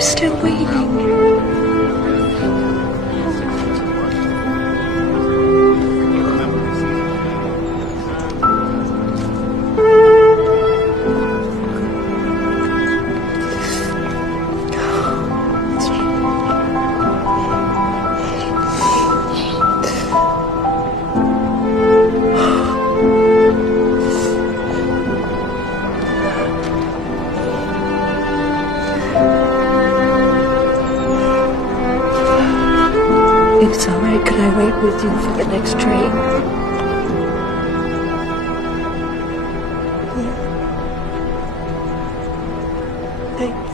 We're still waiting. It's alright. Can I wait with you for the next train? Yeah. Thank you.